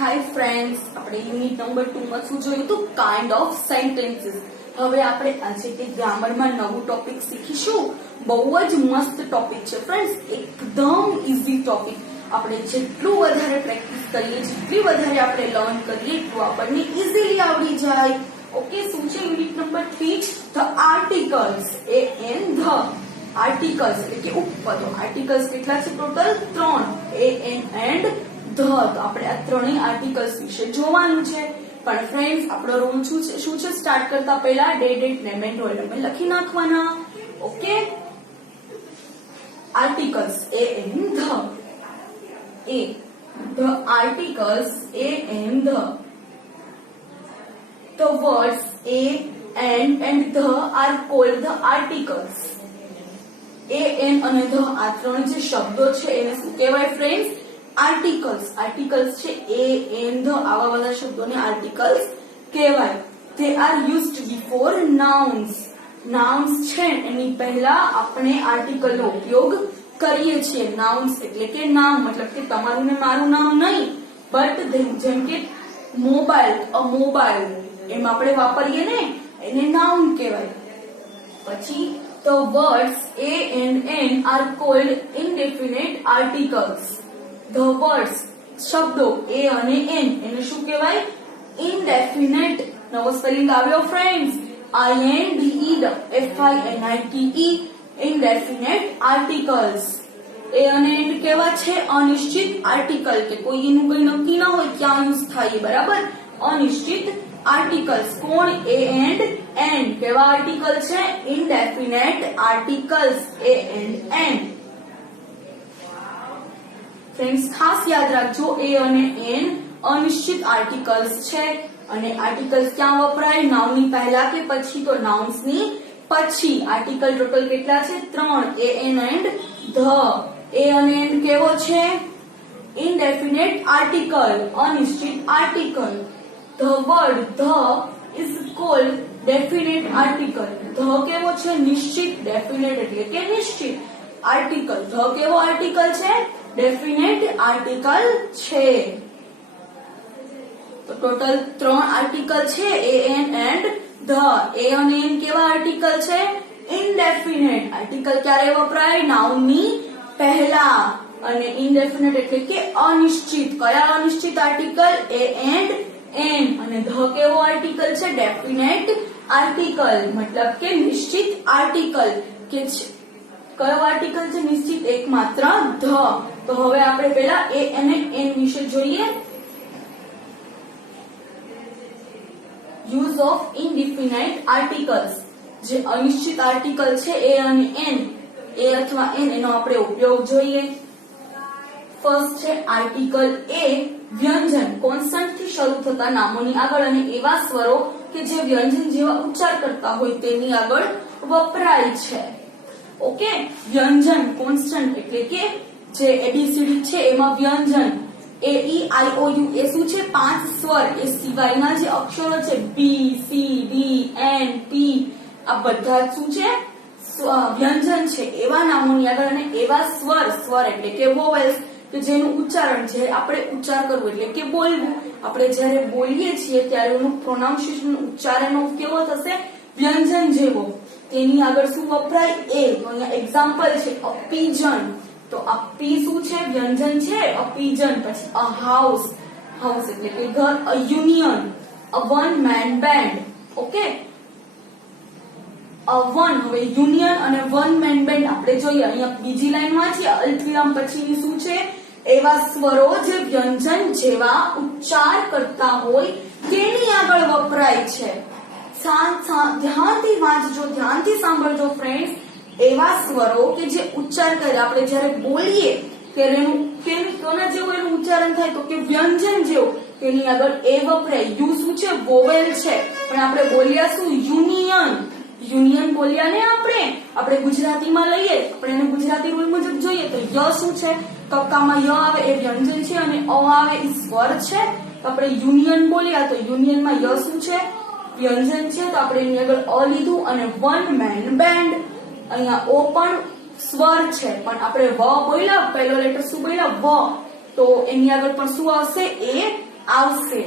Hi friends, આપણે unit number 2 માં શું જોયું તો કાઇન્ડ ઓફ સેન્ટેન્સીસ. હવે આપણે આજે કે ગ્રામરમાં નવું ટોપિક શીખીશું. બહુ જ મસ્ત ટોપિક છે ફ્રેન્ડ્સ, એકદમ ઈઝી ટોપિક. આપણે જેટલું વધારે પ્રેક્ટિસ કરીએ, જેટલી વધારે આપણે લર્ન કરીએ, એટલું આપણને ઈઝીલી આવડી જાય. ઓકે, શું છે unit number 3? The articles. A an the articles એટલે કે ઉપપદો. આર્ટિકલ્સ કેટલા છે? Total 3. A an and the. તો આપણે આ ત્રણેય આર્ટિકલ્સ વિશે જોવાનું છે. પણ ફ્રેન્ડ્સ, આપણો રૂલ શું છે? સ્ટાર્ટ કરતા પહેલા date name and roll number લખી નાખવાના. Okay, articles a an the. A the articles a an the. The words a and the are called the articles. a n અને the આ ત્રણ જે શબ્દો છે એને શું કહેવાય ફ્રેન્ડ્સ? આર્ટિકલ્સ. આર્ટિકલ્સ છે a n the, આવા બધા શબ્દોને આર્ટિકલ્સ કહેવાય. They are used before nouns. Nouns છે એની પહેલા આપણે આર્ટિકલ નો ઉપયોગ કરીએ છીએ. Nouns એટલે કે નામ, મતલબ કે તમારું ને મારું નામ નહીં, બટ જેમ કે મોબાઈલ, અ મોબાઈલ એમ આપણે વાપરીએ ને, એને નાઉન કહેવાય. પછી the words a and n are called indefinite articles. The words શબ્દો a અને n એને શું કહેવાય? indefinite. નવો સ્પેલિંગ આવ્યો ફ્રેન્ડ્સ, INDEFINITE. indefinite articles. એ અને n કેવા છે? અનિશ્ચિત આર્ટિકલ, કે કોઈ એનું કોઈ નક્કી ના હોય ક્યાં યુઝ થાય, બરાબર? અનિશ્ચિત આર્ટિકલ્સ. કોણ? a and n. કેવા આર્ટિકલ છે? indefinite articles. a and n. Friends, ખાસ યાદ રાખજો, a અને n અનિશ્ચિત આર્ટિકલ્સ છે. અને આર્ટિકલ્સ ક્યાં વપરાય? નાઉન ની પહેલા કે પછી? તો નાઉન્સ ની પછી. આર્ટિકલ ટોટલ કેટલા છે? 3. a n and the. a અને n કેવો છે? indefinite article, અનિશ્ચિત article. The word the is called definite article. The કેવો છે? નિશ્ચિત. definite એટલે કે નિશ્ચિત. article. the કેવો આર્ટિકલ છે? definite article છે. તો ટોટલ 3 આર્ટિકલ છે, a n and the. a અને n કેવા આર્ટિકલ છે? indefinite. આર્ટિકલ ક્યારે વપરાય? નાઉન ની પહેલા. અને indefinite એટલે કે અનિશ્ચિત. કયા અનિશ્ચિત આર્ટિકલ? a and n. અને the કેવો આર્ટિકલ છે? definite article, મતલબ કે નિશ્ચિત આર્ટિકલ. કે કયો આર્ટિકલ છે નિશ્ચિત? એકમાત્ર the. તો હવે આપણે પહેલા a અને n વિશે જોઈએ. Use of indefinite articles. જે અનિશ્ચિત આર્ટિકલ છે a અને n, a અથવા n, એનો આપણે ઉપયોગ જોઈએ. ફર્સ્ટ છે આર્ટિકલ a, વ્યંજન, કોન્સન્ટ થી શરૂ થતા નામોની આગળ અને એવા સ્વરો કે જે વ્યંજન જેવા ઉચ્ચાર કરતા હોય તેની આગળ વપરાય છે. ઓકે, વ્યંજન, કોન્સ્ટન્ટ એટલે કે જે એબીસીડી છે એમાં વ્યંજન a e i o u એ શું છે? 5 સ્વર. એ સિવાયના જે અક્ષરો છે b c d n p, આ બધા શું છે? વ્યંજન છે. એવા નામોની આગળ અને એવા સ્વર, સ્વર એટલે કે વોવેલ્સ, કે જેનું ઉચ્ચારણ છે આપણે ઉચ્ચાર કરવું એટલે કે બોલવું. આપણે જ્યારે બોલીએ છીએ ત્યારે એનું પ્રોનાઉન્સિએશન, ઉચ્ચારણનો કેવો થશે? વ્યંજન જેવો. તેની આગળ શું વપરાય? એ. તો અહીંયા એક્ઝામ્પલ છે અ પીજન. તો આ પી શું છે? વ્યંજન છે. A pigeon. પછી અ હાઉસ, હાઉસ એટલે કે ઘર. A union, a one man band. Okay, one. હવે યુનિયન અને વન મેન બેન્ડ આપણે જોઈએ. અહીંયા બીજી લાઈન વાંચીએ, અલ્પવિરામ પછીની શું છે? એવા સ્વરો જે વ્યંજન જેવા ઉચ્ચાર કરતા હોય તેની આગળ વપરાય છે. ધ્યાનથી વાંચજો, ધ્યાનથી સાંભળજો ફ્રેન્ડ્સ. એવા સ્વરો કે જે ઉચ્ચાર કરે, આપણે જ્યારે બોલીએ ત્યારે એનું કોના જેવું એનું ઉચ્ચારણ થાય? તો કે વ્યંજન જેવું. તેની આગળ એ વપરાય. યુ શું છે? વોવેલ છે. પણ આપણે બોલ્યા શું? યુનિયન. યુનિયન બોલ્યા ને આપણે ગુજરાતીમાં લઈએ, આપણે એને ગુજરાતી રૂલ મુજબ જોઈએ તો ય શું છે? કક્કામાં ય આવે એ વ્યંજન છે અને અ આવે એ સ્વર છે. તો આપણે યુનિયન બોલ્યા તો યુનિયનમાં ય શું છે? વ્યંજન છે. તો આપણે એની આગળ અ લીધું. અને વન મેન બેન્ડ, અહીંયા ઓ પણ સ્વર છે, પણ આપણે વ બોલ્યા, પહેલો લેટર શું બોલ્યા? વ. તો એની આગળ પણ શું આવશે? એ આવશે.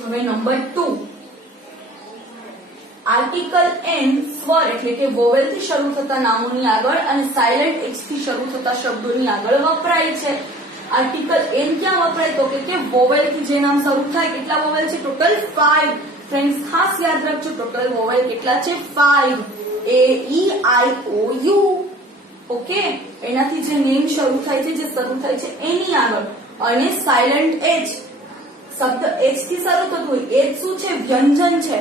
હવે નંબર 2, આર્ટિકલ એન સ્વર એટલે કે વોવેલ થી શરૂ થતા નામોની આગળ અને સાયલેન્ટ એચ થી શરૂ થતા શબ્દોની આગળ વપરાય છે. આર્ટિકલ એન ક્યાં વપરાય તો કે વોવેલ થી જે નામ શરૂ થાય. કેટલા વોવેલ છે? ટોટલ 5. ફ્રેન્ડ્સ ખાસ યાદ રાખજો, ટોટલ વોવેલ કેટલા છે? 5. A E I O U. Okay, એનાથી જે નેમ શરૂ થાય છે, જે શરૂ થાય છે એની આગળ અને સાયલેન્ટ એચ, શબ્દ એચ થી શરૂ થતું હોય. એચ શું છે? વ્યંજન છે,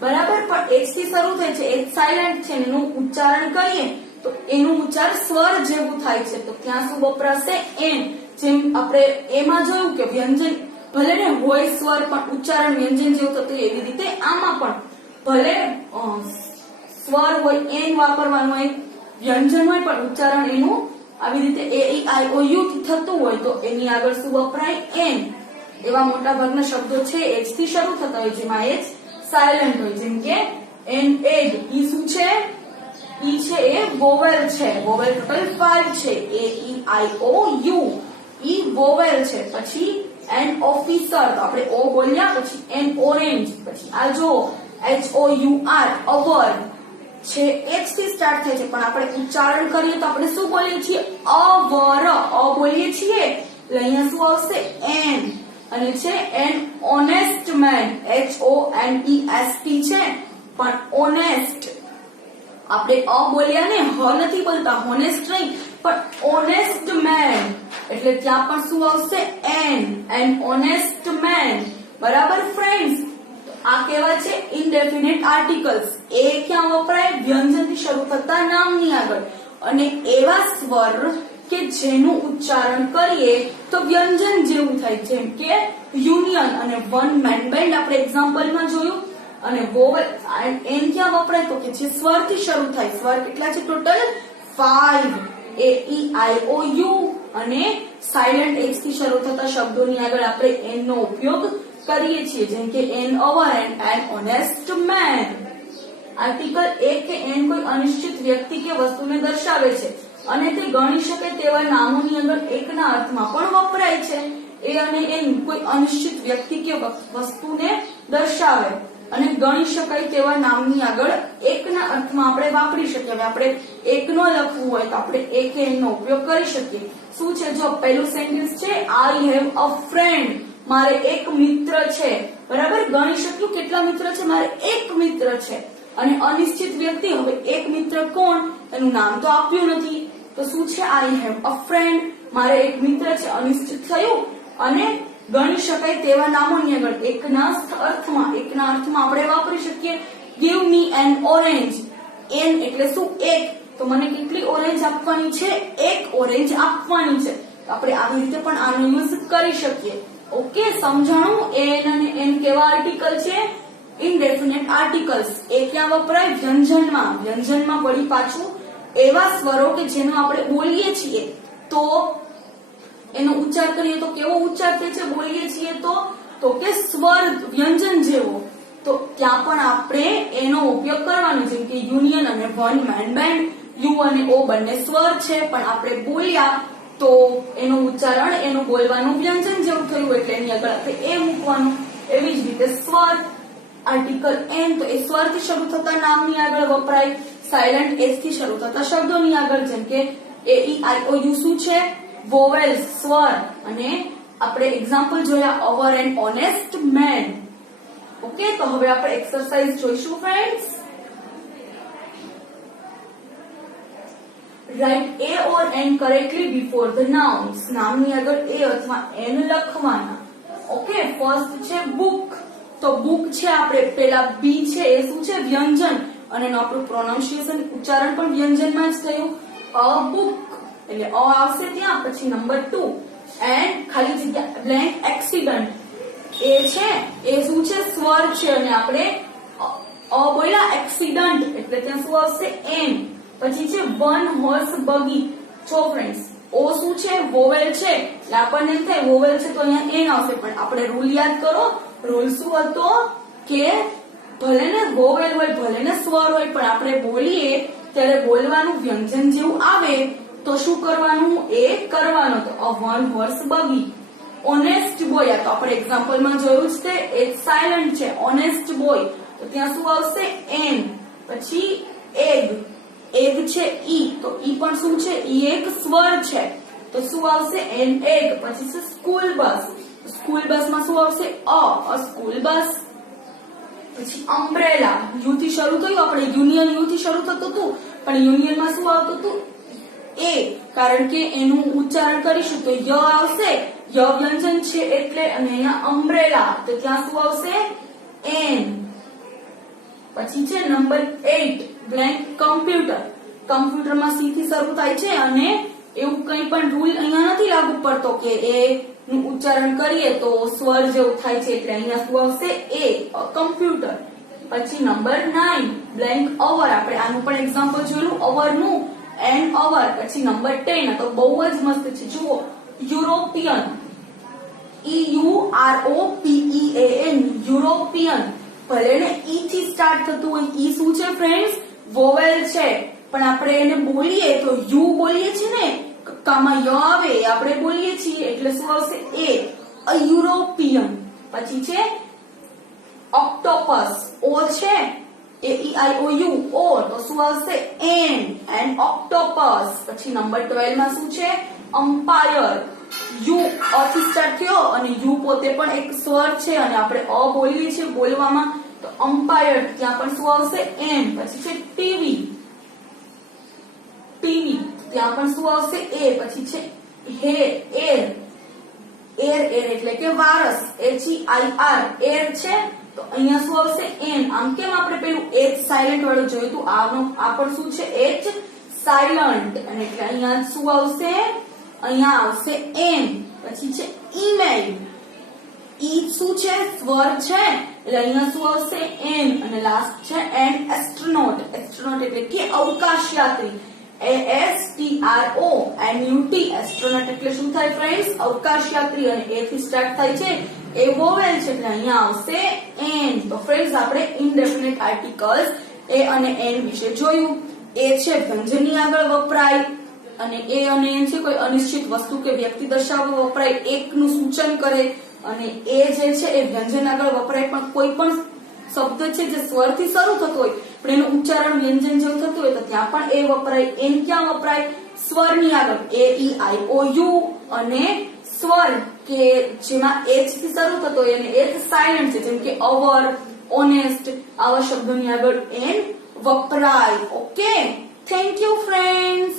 બરાબર, પણ એચ થી શરૂ થાય છે, એચ સાયલેન્ટ છે, એનું ઉચ્ચારણ કરીએ તો એનું ઉચ્ચાર સ્વર જેવું થાય છે, તો ત્યાં શું વપરાશે? એન. જેમ આપણે એમાં જોયું કે વ્યંજન ભલે ને હોય સ્વર પણ ઉચ્ચારણ વ્યંજન જેવું થતું, એવી રીતે આમાં પણ ભલે સ્વર હોય એન વાપરવાનું હોય, વ્યંજન હોય પણ ઉચ્ચારણ એનું આવી રીતે A E I O U થી થતું હોય તો એની આગળ શું વપરાય? એન. એવા મોટા ભાગના શબ્દો છે એચ થી શરૂ થતા હોય જેમાં એચ સાયલેન્ટ હોય, જેમ કે એન એડ. ઈ શું છે? ઈ છે એ વોવેલ છે, વોવેલ ટોટલ 5 છે. A E I O U E vowel છે. પછી એન ઓફિસર, તો આપણે ઓ બોલ્યા, પછી એન ઓરેન્જ, પછી આ જો HOUR અવર છે, એચ થી સ્ટાર્ટ થાય છે પણ આપણે ઉચ્ચારણ કરીએ તો આપણે શું બોલીએ છીએ? અવર. અ બોલીએ છીએ એટલે અહીંયા શું આવશે? એન. અને છે એન ઓનેસ્ટ મેન, HONEST છે પણ ઓનેસ્ટ આપણે અ બોલ્યા ને, હ નથી બોલતા, હોનેસ્ટ નહીં પણ ઓનેસ્ટ મેન, એટલે ત્યાં પણ શું આવશે? એન. An honest man. બરાબર ફ્રેન્ડ્સ, આ કેવા છે? Indefinite articles. એ ક્યાં વપરાય? વ્યંજન થી શરૂ થતા નામની આગળ અને એવા સ્વર કે જેનું ઉચ્ચારણ કરીએ તો વ્યંજન જેવું થાય, જેમ કે યુનિયન અને વન મેન બેન્ડ આપણે એક્ઝામ્પલમાં જોયું. અને વોવેલ એન ક્યાં વપરાય તો કે જે સ્વર થી શરૂ થાય. સ્વર કેટલા છે? Total 5. A E I O U અને સાયલેન્ટ એચ થી શરૂ થતા શબ્દોની આગળ આપણે એન નો ઉપયોગ કરીએ છીએ, જેમ કે an hour and an honest man. Article a કે એન કોઈ અનિશ્ચિત વ્યક્તિ કે વસ્તુને દર્શાવે છે અને તે ગણી શકાય તેવા નામોની આગળ એકના અર્થમાં પણ વપરાય છે. એ અને એન કોઈ અનિશ્ચિત વ્યક્તિ કે વસ્તુને દર્શાવે અને ગણી શકાય તેવા નામની આગળ એકના અર્થમાં આપણે વાપરી શકીએ. હવે આપણે એકનો લખવું હોય તો આપણે એક એન નો ઉપયોગ કરી શકીએ. શું છે? જો પહેલું સેન્ટેન્સ છે આઈ હેવ અ ફ્રેન્ડ, મારે એક મિત્ર છે, બરાબર. ગણી શક્યું કેટલા મિત્ર છે? મારે એક મિત્ર છે. અને અનિશ્ચિત વ્યક્તિ, હવે એક મિત્ર કોણ? એનું નામ તો આપ્યું નથી, તો શું છે? આઈ હેવ અ ફ્રેન્ડ, મારે એક મિત્ર છે, અનિશ્ચિત થયું. અને ગણી શકાય તેવા નામોની આગળ એકના અર્થમાં આપણે વાપરી શકીએ. Give me an orange. An એટલે શું? એક. તો મને કેટલી ઓરેન્જ આપવાની છે? એક ઓરેન્જ આપવાની છે. આપણે આવી રીતે પણ આનો યુઝ કરી શકીએ. ઓકે, સમજાણું? એન અને એન કેવા આર્ટિકલ છે? Indefinite articles. એ ક્યાં વપરાય? વ્યંજનમાં. વ્યંજનમાં વળી પાછું એવા સ્વરો કે જેનો આપણે બોલીએ છીએ તો એનો ઉચ્ચાર કરીએ તો કેવો ઉચ્ચાર થાય છે? બોલીએ છીએ તો કે સ્વર વ્યંજન જેવો, તો ત્યાં પણ આપણે એનો ઉપયોગ કરવાનો. જેમ કે યુનિયન અને વન મેન બેન્ડ, યુ અને ઓ બંને સ્વર છે પણ આપણે બોલ્યા તો એનું ઉચ્ચારણ એનું બોલવાનું વ્યંજન જેવું થયું એટલે એની આગળ આપણે એ મૂકવાનું. એવી જ રીતે સ્વર આર્ટિકલ એન, તો એ સ્વર થી શરૂ થતા નામની આગળ વપરાય. સાયલેન્ટ એચ થી શરૂ થતા શબ્દોની આગળ, જેમ કે A E I O U શું છે? વોવેલ્સ, સ્વર. અને આપણે એક્ઝામ્પલ જોયા hour and honest man. Okay, તો હવે આપણે એક્સરસાઇઝ જોઈશું friends. Write A or N correctly before the nouns. નામની આગળ A અથવા N લખવાના. ઓકે, ફર્સ્ટ છે બુક, તો બુક છે આપણે પેલા બી છે એ શું છે? વ્યંજન, અને એનું આપણું પ્રોનાઉન્સિએશન ઉચ્ચારણ પણ વ્યંજનમાં જ થયું. અ બુક એટલે અ આવશે ત્યાં. પછી નંબર 2 એન્ડ ખાલી જગ્યા બ્લેન્ક એક્સિડન્ટ. એ છે એ શું છે? સ્વર છે અને આપણે અ બોલ્યા એક્સિડન્ટ એટલે ત્યાં શું આવશે? એન. પછી છે વન હોર્સ બગી. જો ફ્રેન્ડ્સ, ઓ શું છે? વોવેલ છે એટલે આપણને એમ થાય વોવેલ છે તો અહીંયા એન આવશે, પણ આપણે રૂલ યાદ કરો. રૂલ શું હતો કે ભલે ને વોવેલ હોય ભલે ને સ્વર હોય પણ આપણે બોલીએ ત્યારે બોલવાનું વ્યંજન જેવું આવે તો શું કરવાનું? એ કરવાનું. તો અ વન હોર્સ બગી. ઓનેસ્ટ બોય, આ તો આપણે એક્ઝામ્પલમાં જોયું જ છે, એચ સાયલન્ટ છે. ઓનેસ્ટ બોય તો ત્યાં શું આવશે? એન. પછી એગ, એગ છે ઈ, તો ઈ પણ શું છે? ઈ એક સ્વર છે, તો શું આવશે? An egg. પછી છે સ્કૂલ બસ, સ્કૂલ બસમાં શું આવશે? અ સ્કૂલ બસ. પછી અમ્બ્રેલા, યુ થી શરૂ થયું, આપણે યુનિયન યુ થી શરૂ થતું હતું, પણ યુનિયનમાં શું આવતું હતું? એ, કારણ કે એનું ઉચ્ચારણ કરીશું તો ય આવશે, ય વ્યંજન છે એટલે, અને અહીંયા અમ્બ્રેલા તો ત્યાં શું આવશે? એન. પછી છે નંબર 8 બ્લેન્ક કમ્પ્યુટર. કમ્પ્યુટરમાં સી થી શરૂ થાય છે અને એવું કંઈ પણ રૂલ અહીંયા નથી લાગુ પડતો કે એ નું ઉચ્ચારણ કરીએ તો સ્વર જેવું થાય છે, એટલે અહીંયા શું આવશે? એ કમ્પ્યુટર. પછી નંબર 9 બ્લેન્ક અવર. આપણે આનું પણ એક્ઝામ્પલ જોયું, અવર નું એન અવર. પછી નંબર 10 તો બહુ જ મસ્ત છે, જુઓ, યુરોપિયન, EUROPEAN, યુરોપિયન. ભલે ને ઈ થી સ્ટાર્ટ થતું હોય, ઈ શું છે ફ્રેન્ડ્સ? વોવેલ છે, પણ આપણે એને બોલીએ તો યુ બોલીએ છીએ ને, કામાં ય આવે આપણે બોલીએ છીએ, એટલે શું આવશે? એ, અ યુરોપિયન. પછી છે ઓક્ટોપસ, ઓ છે, AEIOU, ઓ, તો શું આવશે? N octopus. પછી નંબર 12 માં શું છે? અમ્પાયર. યુ અ થી સ્ટાર્ટ થયો અને યુ પોતે પણ એક સ્વર છે અને આપણે અ બોલીએ છીએ બોલવામાં, તો અમ્પાયર, ત્યાં પણ શું આવશે? એન. પછી છે ટીવી, ટીવી, ત્યાં પણ શું આવશે? એ. પછી છે એર, એર એટલે કે વારસ, HEIR, એર છે, તો અહીંયા શું આવશે? એન. આમ કેમ આપણે પેલું એચ સાયલન્ટ વાળું જોયું હતું, આ પણ શું છે? એચ સાયલન્ટ, અને એટલે અહીંયા શું આવશે? અહીંયા આવશે એન. પછી છે ઈમેલ, ઈ શું છે? સ્વર છે, એટલે અહીંયા શું આવશે? એન. અને લાસ્ટ છે એન એસ્ટ્રોનોટ. એસ્ટ્રોનોટ એટલે કે અવકાશયાત્રી, ASTRONUT, એસ્ટ્રોનોટ એટલે શું થાય ફ્રેન્ડ્સ? અવકાશયાત્રી, અને એ થી સ્ટાર્ટ થાય છે, એ વોવેલ છે, એટલે અહીંયા આવશે એન. તો ફ્રેન્ડ્સ આપણે ઇનડેફિનેટ આર્ટિકલ્સ એ અને એન વિશે જોયું. એ છે વ્યંજનની આગળ વપરાય, અને એ અને એન છે કોઈ અનિશ્ચિત વસ્તુ કે વ્યક્તિ દર્શાવવા વપરાય, એકનું સૂચન કરે, અને એ જે છે એ વ્યંજન આગળ વપરાય, પણ કોઈ પણ શબ્દ છે જે સ્વરથી શરૂ થતો હોય પણ એનું ઉચ્ચારણ વ્યંજન જેવું થતું હોય તો ત્યાં પણ એ વપરાય. એન ક્યાં વપરાય? સ્વરની આગળ, AEIOU, અને સ્વર કે જેમાં એચ થી શરૂ થતો હોય અને એચ સાયલન્ટ છે, જેમ કે અવર, ઓનેસ્ટ, આવા શબ્દોની આગળ એન વપરાય. Okay, thank you friends.